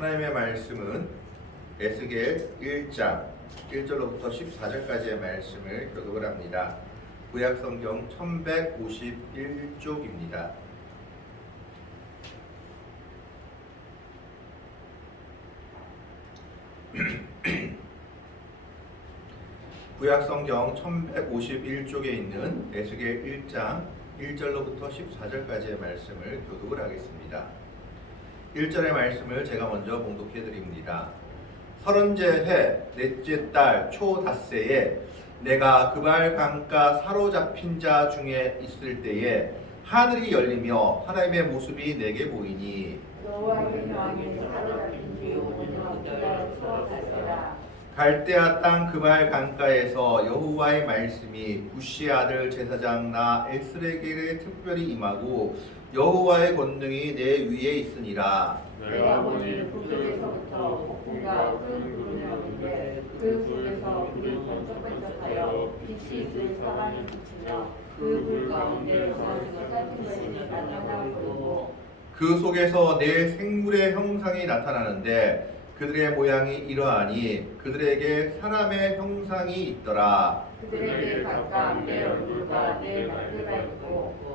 하나님의 말씀은 에스겔 1장 1절로부터 14절까지의 말씀을 교독을 합니다. 구약성경 1151쪽입니다. 구약성경 1151쪽에 있는 에스겔 1장 1절로부터 14절까지의 말씀을 교독을 하겠습니다. 1절의 말씀을 제가 먼저 봉독해 드립니다. 서른째 해 넷째 달 초닷새에 내가 그발 강가 사로잡힌 자 중에 있을 때에 하늘이 열리며 하나님의 모습이 내게 보이니 여호와의 왕이 사로잡힌 지 5년 초닷새라. 갈대아 땅 그발 강가에서 여호와의 말씀이 부시 아들 제사장 나 에스겔에게 특별히 임하고 여호와의 권능이 내 위에 있으니라. 내가 보니 북쪽에서부터 폭풍과 큰 구름이 오는데 그 속에서 불이 번쩍번쩍하여 빛이 있을 사방에 비치며 그 불 가운데 저주가 같은 것이 나타나고 보고 그 속에서 내 생물의 형상이 나타나는데 그들의 모양이 이러하니 그들에게 사람의 형상이 있더라. 그들에게 각각 내 얼굴과 내 날개가 있고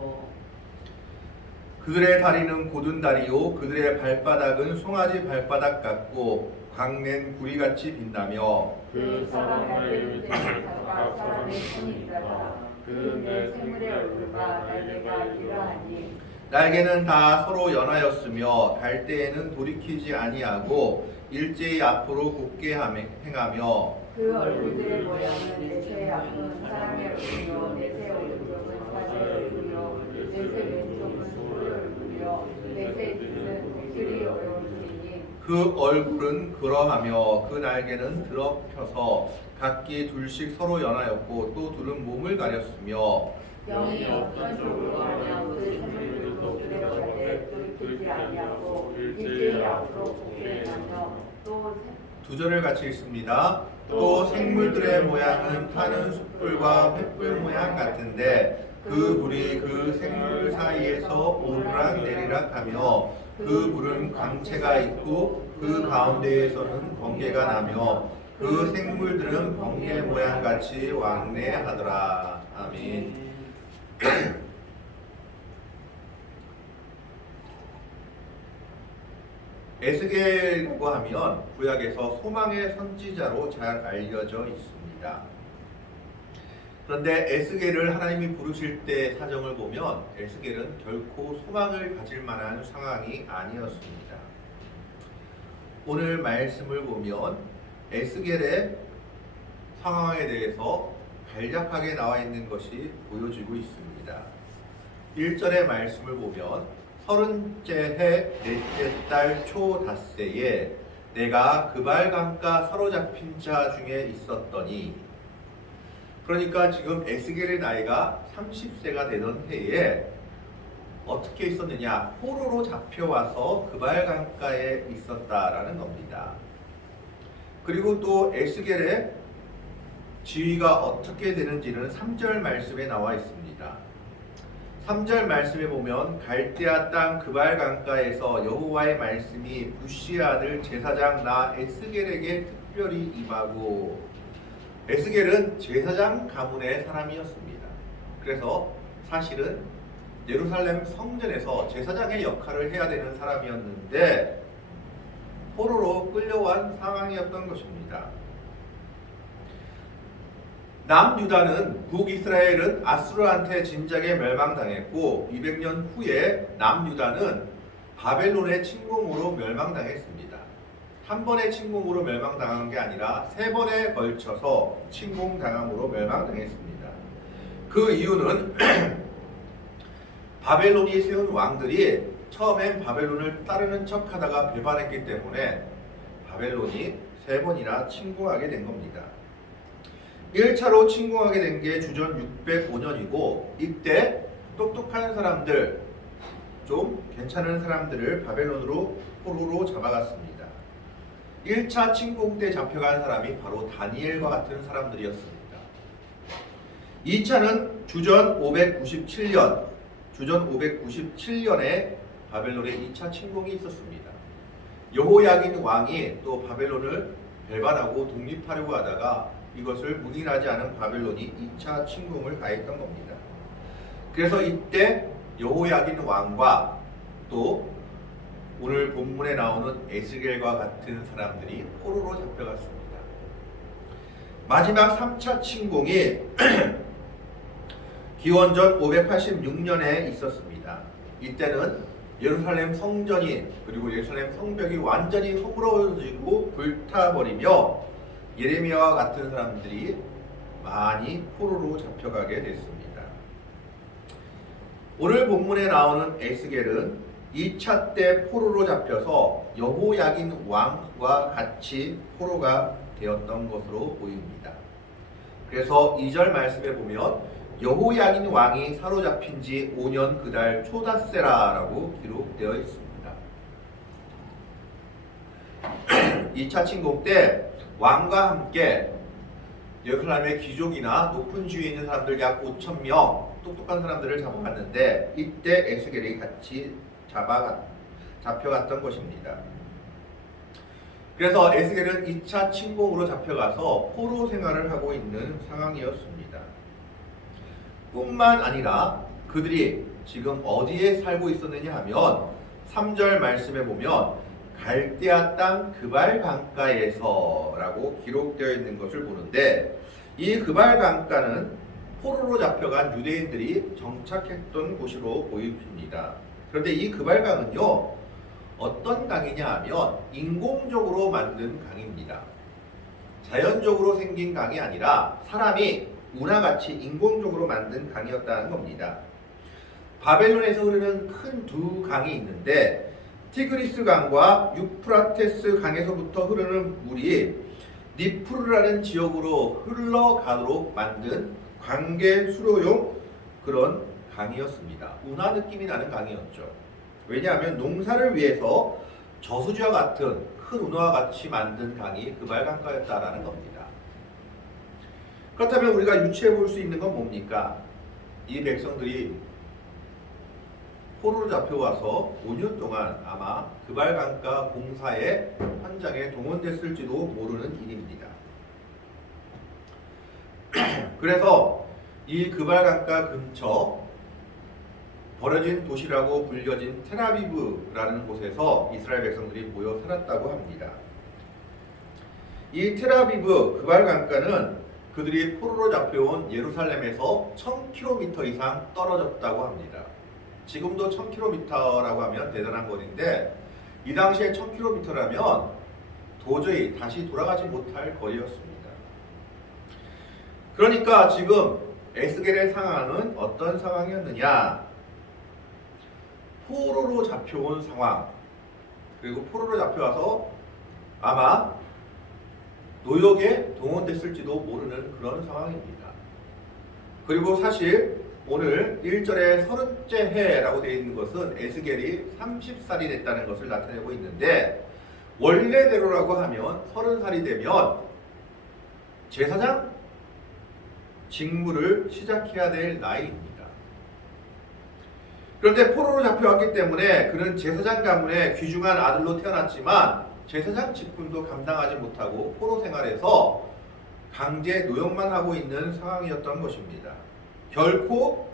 그들의 다리는 곧은 다리요 그들의 발바닥은 송아지 발바닥 같고 광낸 구리같이 빛나며 그 사람 날개를 각각 사람의 손이 있더라. 그런데 생물의 얼굴과 날개가 이러하니 날개는 다 서로 연하였으며 갈 때에는 돌이키지 아니하고 일제히 앞으로 곧게 행하며 그 얼굴들의 모양은 내세 앞은 사람의 얼굴이요 내세 오른쪽은 사자의 얼굴이요 내세 왼쪽은 소의 얼굴이요 내세 뒤는 독수리의 얼굴이니 그 얼굴은 그러하며 그 날개는 드럽혀서 각기 둘씩 서로 연하였고 또 둘은 몸을 가렸으며 영이 어떤 쪽으로 가면 그 생물들도 그대로 가되 돌이키지 아니하고 일제히 앞으로 곧게 행하며 또 두 절을 같이 읽습니다. 또 생물들의 모양은 타는 숯불과 횃불 모양 같은데 그 불이 그 생물 사이에서 오르락 내리락 하며 그 불은 광채가 있고 그 가운데에서는 번개가 나며 그 생물들은 번개 모양 같이 왕래하더라. 아멘. 에스겔이라고 하면 구약에서 소망의 선지자로 잘 알려져 있습니다. 그런데 에스겔을 하나님이 부르실 때 사정을 보면 에스겔은 결코 소망을 가질 만한 상황이 아니었습니다. 오늘 말씀을 보면 에스겔의 상황에 대해서 간략하게 나와 있는 것이 보여지고 있습니다. 1절의 말씀을 보면 서른째 해 넷째 달 초닷새에 내가 그발 강가 사로잡힌 자 중에 있었더니, 그러니까 지금 에스겔의 나이가 30세가 되던 해에 어떻게 있었느냐, 포로로 잡혀와서 그발 강가에 있었다라는 겁니다. 그리고 또 에스겔의 지위가 어떻게 되는지는 3절 말씀에 나와 있습니다. 3절 말씀에 보면 갈대아 땅 그발 강가에서 여호와의 말씀이 부시 아들 제사장 나 에스겔에게 특별히 임하고, 에스겔은 제사장 가문의 사람이었습니다. 그래서 사실은 예루살렘 성전에서 제사장의 역할을 해야 되는 사람이었는데 포로로 끌려온 상황이었던 것입니다. 남유다는 북이스라엘은 아수르한테 진작에 멸망당했고 200년 후에 남유다는 바벨론의 침공으로 멸망당했습니다. 한 번의 침공으로 멸망당한 게 아니라 세 번에 걸쳐서 침공당함으로 멸망당했습니다. 그 이유는 바벨론이 세운 왕들이 처음엔 바벨론을 따르는 척하다가 배반했기 때문에 바벨론이 세 번이나 침공하게 된 겁니다. 1차로 침공하게 된 게 주전 605년이고 이때 똑똑한 사람들, 좀 괜찮은 사람들을 바벨론으로 포로로 잡아갔습니다. 1차 침공 때 잡혀간 사람이 바로 다니엘과 같은 사람들이었습니다. 2차는 주전 597년에 바벨론의 2차 침공이 있었습니다. 여호야긴 왕이 또 바벨론을 배반하고 독립하려고 하다가 이것을 묵인하지 않은 바벨론이 2차 침공을 가했던 겁니다. 그래서 이때 여호야긴 왕과 또 오늘 본문에 나오는 에스겔과 같은 사람들이 포로로 잡혀갔습니다. 마지막 3차 침공이 기원전 586년에 있었습니다. 이때는 예루살렘 성전이 그리고 예루살렘 성벽이 완전히 허물어지고 불타버리며 예레미야와 같은 사람들이 많이 포로로 잡혀가게 됐습니다. 오늘 본문에 나오는 에스겔은 2차 때 포로로 잡혀서 여호야긴 왕과 같이 포로가 되었던 것으로 보입니다. 그래서 2절 말씀에 보면 여호야긴 왕이 사로잡힌 지 5년 그달 초닷새라라고 기록되어 있습니다. 2차 침공 때 왕과 함께 예루살렘의 귀족이나 높은 지위에 있는 사람들 약 5,000명 똑똑한 사람들을 잡아갔는데 이때 에스겔이 같이 잡혀갔던 것입니다. 그래서 에스겔은 2차 침공으로 잡혀가서 포로 생활을 하고 있는 상황이었습니다. 뿐만 아니라 그들이 지금 어디에 살고 있었느냐 하면 3절 말씀에 보면 갈대아 땅 그발 강가에서 라고 기록되어 있는 것을 보는데 이 그발 강가는 포로로 잡혀간 유대인들이 정착했던 곳으로 보입니다. 그런데 이 그발 강은요 어떤 강이냐 하면 인공적으로 만든 강입니다. 자연적으로 생긴 강이 아니라 사람이 운하같이 인공적으로 만든 강이었다는 겁니다. 바벨론에서 흐르는 큰 두 강이 있는데 티그리스 강과 유프라테스 강에서부터 흐르는 물이 니프르라는 지역으로 흘러가도록 만든 관계 수로용 그런 강이었습니다. 운하 느낌이 나는 강이었죠. 왜냐하면 농사를 위해서 저수지와 같은 큰 운하와 같이 만든 강이 그발강가였다라는 겁니다. 그렇다면 우리가 유추해 볼 수 있는 건 뭡니까? 이 백성들이 포로로 잡혀와서 5년 동안 아마 그발강가 공사의 현장에 동원됐을지도 모르는 일입니다. 그래서 이 그발강가 근처 버려진 도시라고 불려진 텔아비브라는 곳에서 이스라엘 백성들이 모여 살았다고 합니다. 이 텔아비브 그발강가는 그들이 포로로 잡혀온 예루살렘에서 1000km 이상 떨어졌다고 합니다. 지금도 1000km라고 하면 대단한 거리인데 이 당시에 1000km라면 도저히 다시 돌아가지 못할 거리였습니다. 그러니까 지금 에스겔의 상황은 어떤 상황이었느냐? 포로로 잡혀온 상황, 그리고 포로로 잡혀와서 아마 노역에 동원됐을지도 모르는 그런 상황입니다. 그리고 사실 오늘 1절에 30째 해라고 되어 있는 것은 에스겔이 30살이 됐다는 것을 나타내고 있는데 원래대로라고 하면 30살이 되면 제사장 직무를 시작해야 될 나이입니다. 그런데 포로로 잡혀왔기 때문에 그는 제사장 가문의 귀중한 아들로 태어났지만 제사장 직분도 감당하지 못하고 포로 생활에서 강제 노역만 하고 있는 상황이었던 것입니다. 결코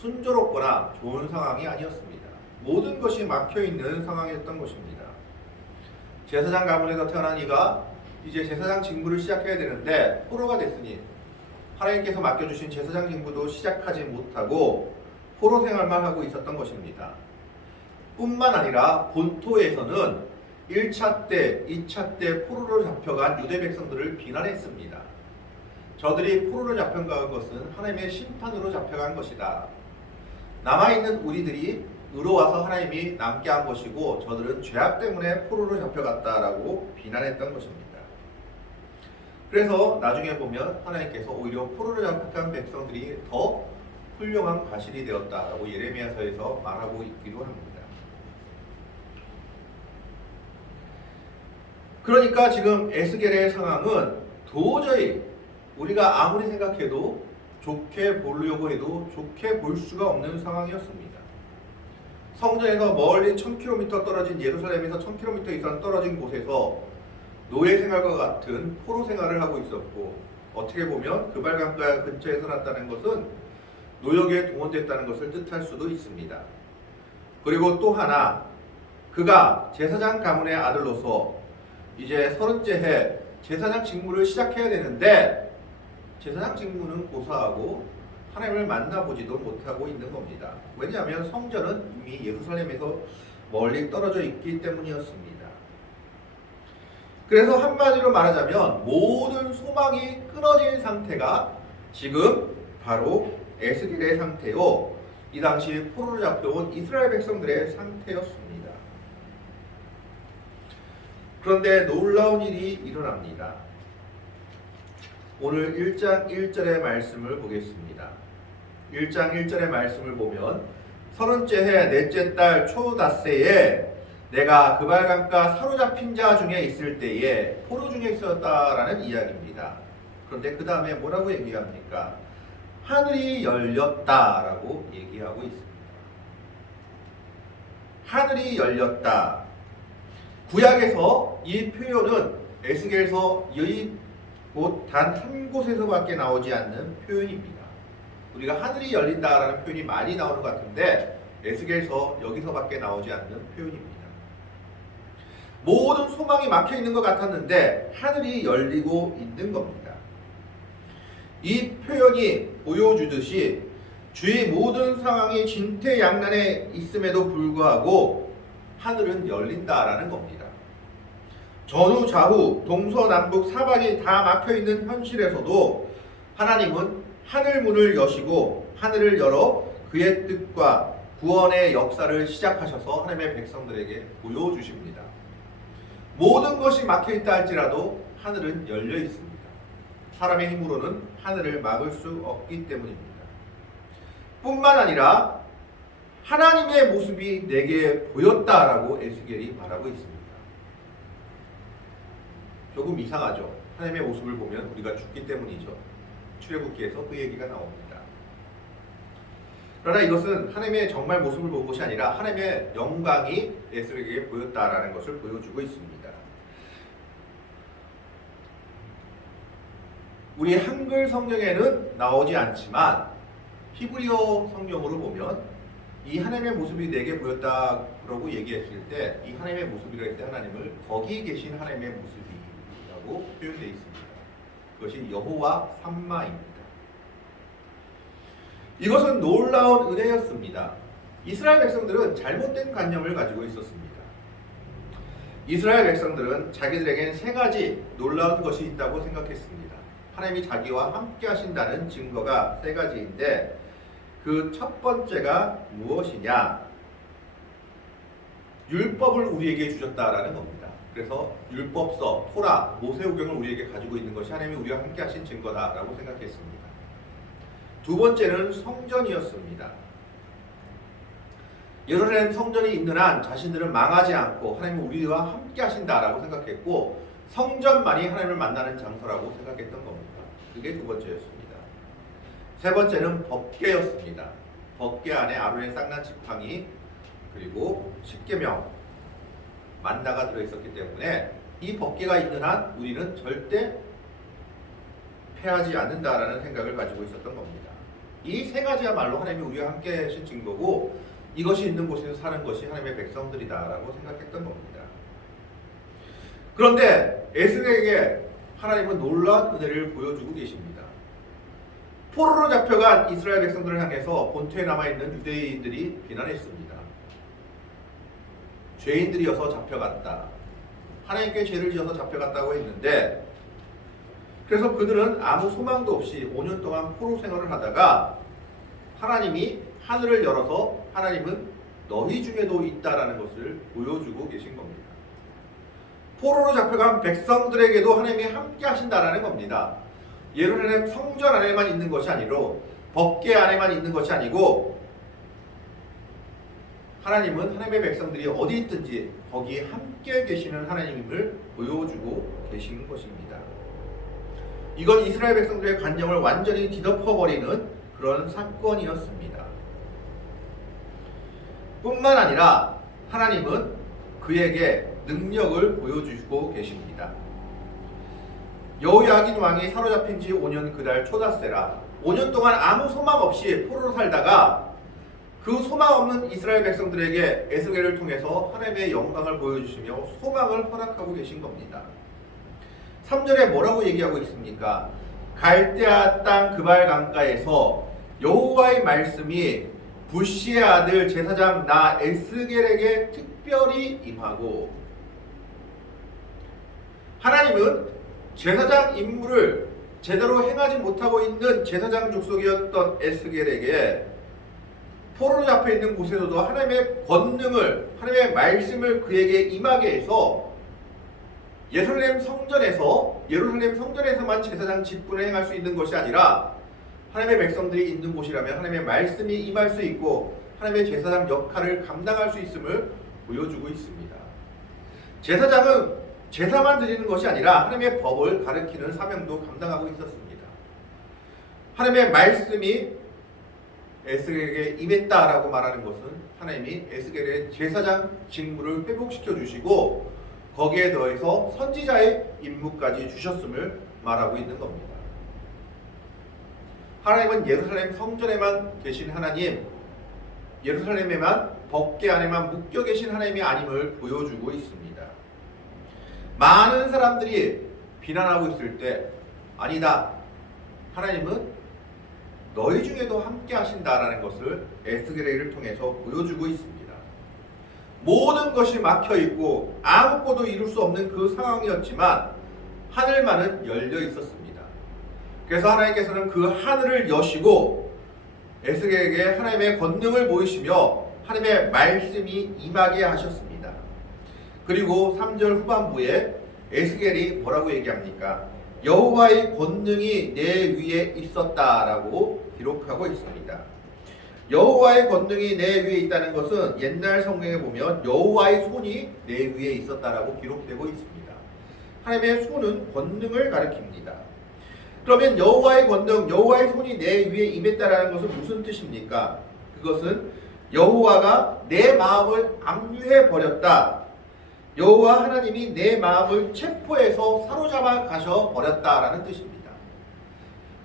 순조롭거나 좋은 상황이 아니었습니다. 모든 것이 막혀있는 상황이었던 것입니다. 제사장 가문에서 태어난 이가 이제 제사장 직무를 시작해야 되는데 포로가 됐으니 하나님께서 맡겨주신 제사장 직무도 시작하지 못하고 포로 생활만 하고 있었던 것입니다. 뿐만 아니라 본토에서는 1차 때, 2차 때 포로로 잡혀간 유대 백성들을 비난했습니다. 저들이 포로로 잡혀간 것은 하나님의 심판으로 잡혀간 것이다. 남아있는 우리들이 의로와서 하나님이 남게 한 것이고 저들은 죄악 때문에 포로로 잡혀갔다라고 비난했던 것입니다. 그래서 나중에 보면 하나님께서 오히려 포로로 잡혀간 백성들이 더 훌륭한 과실이 되었다라고 예레미야서에서 말하고 있기도 합니다. 그러니까 지금 에스겔의 상황은 도저히 우리가 아무리 생각해도 좋게 보려고 해도 좋게 볼 수가 없는 상황이었습니다. 성전에서 멀리 1000km 떨어진 예루살렘에서 1000km 이상 떨어진 곳에서 노예 생활과 같은 포로 생활을 하고 있었고, 어떻게 보면 그발강가 근처에 살았다는 것은 노역에 동원됐다는 것을 뜻할 수도 있습니다. 그리고 또 하나, 그가 제사장 가문의 아들로서 이제 30째 해 제사장 직무를 시작해야 되는데, 제사장 직무는 고사하고 하나님을 만나보지도 못하고 있는 겁니다. 왜냐하면 성전은 이미 예루살렘에서 멀리 떨어져 있기 때문이었습니다. 그래서 한마디로 말하자면 모든 소망이 끊어진 상태가 지금 바로 에스겔의 상태요, 이 당시 포로로 잡혀온 이스라엘 백성들의 상태였습니다. 그런데 놀라운 일이 일어납니다. 오늘 1장 1절의 말씀을 보겠습니다. 1장 1절의 말씀을 보면 30째 해 넷째 달 초닷새에 내가 그발강가 사로잡힌 자 중에 있을 때에 포로 중에 있었다라는 이야기입니다. 그런데 그 다음에 뭐라고 얘기합니까? 하늘이 열렸다라고 얘기하고 있습니다. 하늘이 열렸다. 구약에서 이 표현은 에스겔서 이 곧 단 한 곳에서밖에 나오지 않는 표현입니다. 우리가 하늘이 열린다라는 표현이 많이 나오는 것 같은데 에스겔서 여기서밖에 나오지 않는 표현입니다. 모든 소망이 막혀 있는 것 같았는데 하늘이 열리고 있는 겁니다. 이 표현이 보여주듯이 주의 모든 상황이 진퇴양난에 있음에도 불구하고 하늘은 열린다라는 겁니다. 전후 좌우 동서남북 사방이 다 막혀있는 현실에서도 하나님은 하늘 문을 여시고 하늘을 열어 그의 뜻과 구원의 역사를 시작하셔서 하나님의 백성들에게 보여주십니다. 모든 것이 막혀있다 할지라도 하늘은 열려 있습니다. 사람의 힘으로는 하늘을 막을 수 없기 때문입니다. 뿐만 아니라 하나님의 모습이 내게 보였다라고 에스겔이 말하고 있습니다. 조금 이상하죠. 하나님의 모습을 보면 우리가 죽기 때문이죠. 출애굽기에서 그 얘기가 나옵니다. 그러나 이것은 하나님의 정말 모습을 본 것이 아니라 하나님의 영광이 에스겔에게 보였다라는 것을 보여주고 있습니다. 우리 한글 성경에는 나오지 않지만 히브리어 성경으로 보면 이 하나님의 모습이 내게 보였다라고 얘기했을 때 이 하나님의 모습이라 할 때 하나님을 거기 계신 하나님의 모습이라고 표현되어 있습니다. 그것이 여호와 삼마입니다. 이것은 놀라운 은혜였습니다. 이스라엘 백성들은 잘못된 관념을 가지고 있었습니다. 이스라엘 백성들은 자기들에겐 세 가지 놀라운 것이 있다고 생각했습니다. 하나님이 자기와 함께 하신다는 증거가 세 가지인데 그 첫 번째가 무엇이냐? 율법을 우리에게 주셨다라는 겁니다. 그래서 율법서, 토라, 모세오경을 우리에게 가지고 있는 것이 하나님이 우리와 함께 하신 증거다라고 생각했습니다. 두 번째는 성전이었습니다. 예루살렘 성전이 있는 한 자신들은 망하지 않고 하나님이 우리와 함께 하신다라고 생각했고 성전만이 하나님을 만나는 장소라고 생각했던 겁니다. 그게 두 번째였습니다. 세 번째는 법궤였습니다. 법궤 안에 아론의 쌍난 지팡이 그리고 십계명 만나가 들어있었기 때문에 이 법궤가 있는 한 우리는 절대 패하지 않는다라는 생각을 가지고 있었던 겁니다. 이 세 가지야말로 하나님이 우리와 함께 하신 증거고 이것이 있는 곳에서 사는 것이 하나님의 백성들이다라고 생각했던 겁니다. 그런데 에스겔에게 하나님은 놀라운 은혜를 보여주고 계십니다. 포로로 잡혀간 이스라엘 백성들을 향해서 본토에 남아있는 유대인들이 비난했습니다. 죄인들이어서 잡혀갔다. 하나님께 죄를 지어서 잡혀갔다고 했는데 그래서 그들은 아무 소망도 없이 5년 동안 포로 생활을 하다가 하나님이 하늘을 열어서 하나님은 너희 중에도 있다라는 것을 보여주고 계신 겁니다. 포로로 잡혀간 백성들에게도 하나님이 함께 하신다라는 겁니다. 예루살렘 성전 안에만 있는 것이 아니로 법궤 안에만 있는 것이 아니고 하나님은 하나님의 백성들이 어디 있든지 거기에 함께 계시는 하나님을 보여주고 계시는 것입니다. 이건 이스라엘 백성들의 관념을 완전히 뒤덮어버리는 그런 사건이었습니다. 뿐만 아니라 하나님은 그에게 능력을 보여주시고 계십니다. 여호야긴 왕이 사로잡힌 지 5년 그달 초닷새라 5년 동안 아무 소망 없이 포로로 살다가 그 소망 없는 이스라엘 백성들에게 에스겔을 통해서 하나님의 영광을 보여주시며 소망을 허락하고 계신 겁니다. 3절에 뭐라고 얘기하고 있습니까? 갈대아 땅 그발 강가에서 여호와의 말씀이 부시의 아들 제사장 나 에스겔에게 특별히 임하고, 하나님은 제사장 임무를 제대로 행하지 못하고 있는 제사장 족속이었던 에스겔에게 포로로 잡혀 있는 곳에서도 하나님의 권능을, 하나님의 말씀을 그에게 임하게 해서 예루살렘 성전에서만 제사장 직분을 행할 수 있는 것이 아니라 하나님의 백성들이 있는 곳이라면 하나님의 말씀이 임할 수 있고 하나님의 제사장 역할을 감당할 수 있음을 보여주고 있습니다. 제사장은 제사만 드리는 것이 아니라 하나님의 법을 가르치는 사명도 감당하고 있었습니다. 하나님의 말씀이 에스겔에게 임했다라고 말하는 것은 하나님이 에스겔의 제사장 직무를 회복시켜 주시고 거기에 더해서 선지자의 임무까지 주셨음을 말하고 있는 겁니다. 하나님은 예루살렘 성전에만 계신 하나님, 예루살렘에만 법궤 안에만 묶여 계신 하나님이 아님을 보여주고 있습니다. 많은 사람들이 비난하고 있을 때 아니다, 하나님은 너희 중에도 함께 하신다라는 것을 에스겔을 통해서 보여주고 있습니다. 모든 것이 막혀있고 아무것도 이룰 수 없는 그 상황이었지만 하늘만은 열려 있었습니다. 그래서 하나님께서는 그 하늘을 여시고 에스겔에게 하나님의 권능을 보이시며 하나님의 말씀이 임하게 하셨습니다. 그리고 3절 후반부에 에스겔이 뭐라고 얘기합니까? 여호와의 권능이 내 위에 있었다라고 기록하고 있습니다. 여호와의 권능이 내 위에 있다는 것은 옛날 성경에 보면 여호와의 손이 내 위에 있었다라고 기록되고 있습니다. 하나님의 손은 권능을 가리킵니다. 그러면 여호와의 권능, 여호와의 손이 내 위에 임했다라는 것은 무슨 뜻입니까? 그것은 여호와가 내 마음을 압류해 버렸다. 여호와 하나님이 내 마음을 체포해서 사로잡아 가셔 버렸다라는 뜻입니다.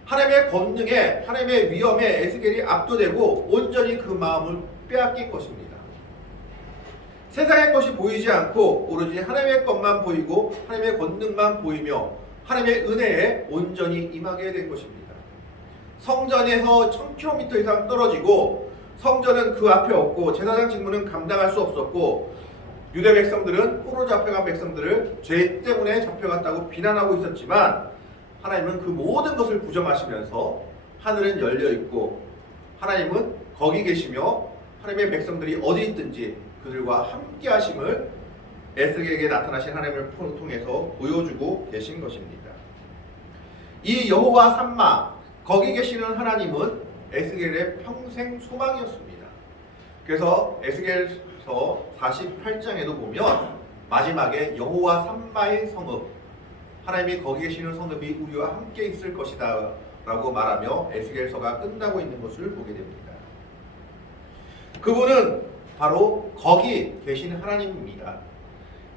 하나님의 권능에, 하나님의 위엄에 에스겔이 압도되고 온전히 그 마음을 빼앗긴 것입니다. 세상의 것이 보이지 않고 오로지 하나님의 것만 보이고 하나님의 권능만 보이며 하나님의 은혜에 온전히 임하게 된 것입니다. 성전에서 1000km 이상 떨어지고 성전은 그 앞에 없고 제사장 직무는 감당할 수 없었고 유대 백성들은 포로 잡혀간 백성들을 죄 때문에 잡혀갔다고 비난하고 있었지만 하나님은 그 모든 것을 부정하시면서 하늘은 열려있고 하나님은 거기 계시며 하나님의 백성들이 어디 있든지 그들과 함께 하심을 에스겔에게 나타나신 하나님을 통해서 보여주고 계신 것입니다. 이 여호와 삼마, 거기 계시는 하나님은 에스겔의 평생 소망이었습니다. 그래서 에스겔서 48장에도 보면 마지막에 여호와 삼마의 성읍, 하나님이 거기 계시는 성읍이 우리와 함께 있을 것이다 라고 말하며 에스겔서가 끝나고 있는 것을 보게 됩니다. 그분은 바로 거기 계신 하나님입니다.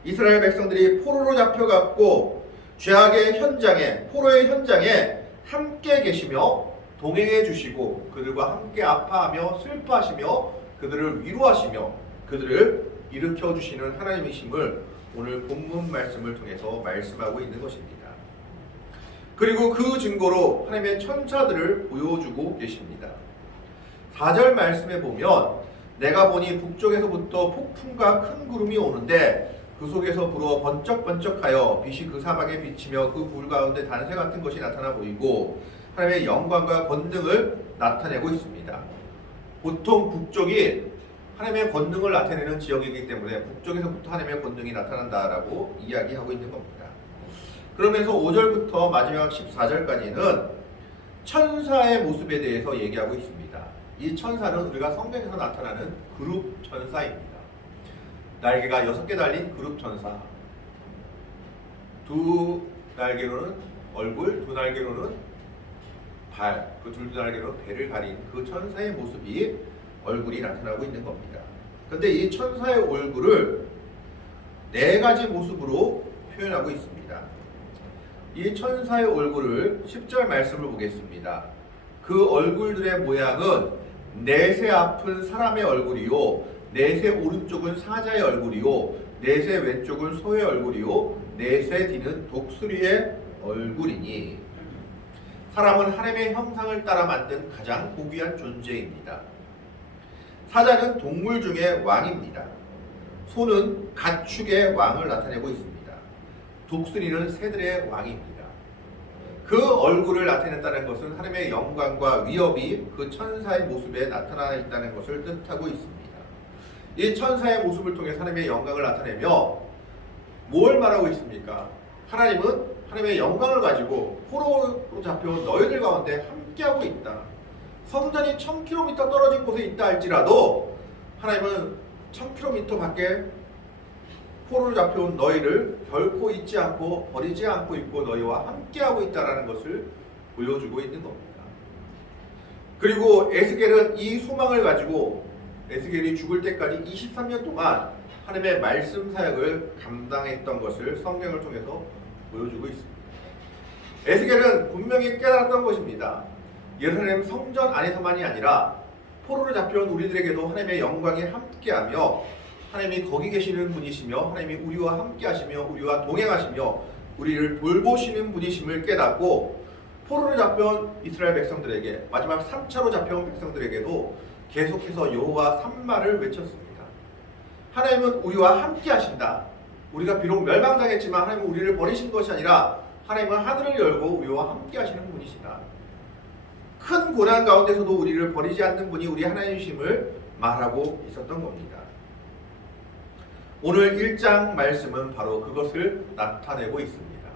이스라엘 백성들이 포로로 잡혀갔고 죄악의 현장에, 포로의 현장에 함께 계시며 동행해 주시고 그들과 함께 아파하며 슬퍼하시며 그들을 위로하시며 그들을 일으켜 주시는 하나님이심을 오늘 본문 말씀을 통해서 말씀하고 있는 것입니다. 그리고 그 증거로 하나님의 천사들을 보여주고 계십니다. 4절 말씀에 보면 내가 보니 북쪽에서부터 폭풍과 큰 구름이 오는데 그 속에서 불어 번쩍번쩍하여 빛이 그 사방에 비치며 그 불 가운데 단새 같은 것이 나타나 보이고 하나님의 영광과 권능을 나타내고 있습니다. 보통 북쪽이 하나님의 권능을 나타내는 지역이기 때문에 북쪽에서부터 하나님의 권능이 나타난다라고 이야기하고 있는 겁니다. 그러면서 5절부터 마지막 14절까지는 천사의 모습에 대해서 얘기하고 있습니다. 이 천사는 우리가 성경에서 나타나는 그룹 천사입니다. 날개가 6개 달린 그룹 천사, 두 날개로는 얼굴, 두 날개로는 발, 그 둘 날개로 배를 가린 그 천사의 모습이 얼굴이 나타나고 있는 겁니다. 근데 이 천사의 얼굴을 네 가지 모습으로 표현하고 있습니다. 이 천사의 얼굴을 10절 말씀을 보겠습니다. 그 얼굴들의 모양은 넷의 앞은 사람의 얼굴이요, 넷의 오른쪽은 사자의 얼굴이요, 넷의 왼쪽은 소의 얼굴이요, 넷의 뒤는 독수리의 얼굴이니, 사람은 하나님의 형상을 따라 만든 가장 고귀한 존재입니다. 사자는 동물 중에 왕입니다. 소는 가축의 왕을 나타내고 있습니다. 독수리는 새들의 왕입니다. 그 얼굴을 나타냈다는 것은 하나님의 영광과 위엄이 그 천사의 모습에 나타나 있다는 것을 뜻하고 있습니다. 이 천사의 모습을 통해 하나님의 영광을 나타내며 뭘 말하고 있습니까? 하나님은 하나님의 영광을 가지고 포로로 잡혀온 너희들 가운데 함께하고 있다. 성전이 1000km 떨어진 곳에 있다 할지라도 하나님은 1000km 밖에 포로로 잡혀온 너희를 결코 잊지 않고 버리지 않고 있고 너희와 함께하고 있다는 것을 보여주고 있는 겁니다. 그리고 에스겔은 이 소망을 가지고 에스겔이 죽을 때까지 23년 동안 하나님의 말씀 사역을 감당했던 것을 성경을 통해서 보여주고 있습니다. 에스겔은 분명히 깨달았던 것입니다. 예루살렘 성전 안에서만이 아니라 포로로 잡혀온 우리들에게도 하나님의 영광이 함께하며 하나님이 거기 계시는 분이시며 하나님이 우리와 함께하시며 우리와 동행하시며 우리를 돌보시는 분이심을 깨닫고 포로로 잡혀온 이스라엘 백성들에게 마지막 3차로 잡혀온 백성들에게도 계속해서 여호와 산마를 외쳤습니다. 하나님은 우리와 함께하신다. 우리가 비록 멸망당했지만 하나님은 우리를 버리신 것이 아니라 하나님은 하늘을 열고 우리와 함께하시는 분이시다. 큰 고난 가운데서도 우리를 버리지 않는 분이 우리 하나님이심을 말하고 있었던 겁니다. 오늘 1장 말씀은 바로 그것을 나타내고 있습니다.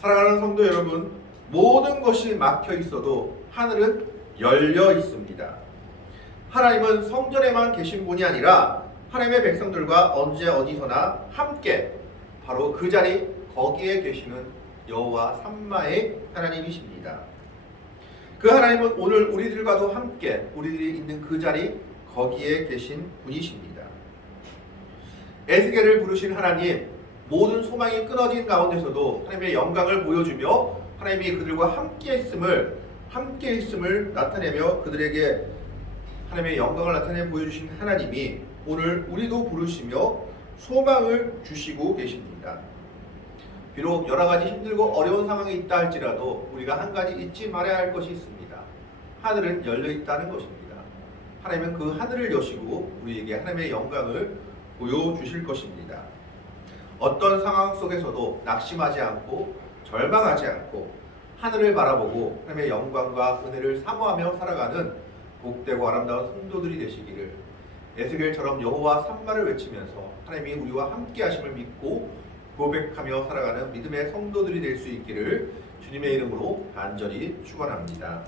사랑하는 성도 여러분, 모든 것이 막혀 있어도 하늘은 열려 있습니다. 하나님은 성전에만 계신 분이 아니라 하나님의 백성들과 언제 어디서나 함께 바로 그 자리 거기에 계시는 여호와 산마의 하나님이십니다. 그 하나님은 오늘 우리들과도 함께 우리들이 있는 그 자리 거기에 계신 분이십니다. 에스겔을 부르신 하나님, 모든 소망이 끊어진 가운데서도 하나님의 영광을 보여주며 하나님이 그들과 함께 있음을 나타내며 그들에게 하나님의 영광을 나타내 보여주신 하나님이 오늘 우리도 부르시며 소망을 주시고 계십니다. 비록 여러 가지 힘들고 어려운 상황이 있다 할지라도 우리가 한 가지 잊지 말아야 할 것이 있습니다. 하늘은 열려 있다는 것입니다. 하나님은 그 하늘을 여시고 우리에게 하나님의 영광을 보여주실 것입니다. 어떤 상황 속에서도 낙심하지 않고 절망하지 않고 하늘을 바라보고 하나님의 영광과 은혜를 사모하며 살아가는 복되고 아름다운 성도들이 되시기를, 에스겔처럼 여호와 산마를 외치면서 하나님이 우리와 함께 하심을 믿고 고백하며 살아가는 믿음의 성도들이 될 수 있기를 주님의 이름으로 간절히 축원합니다.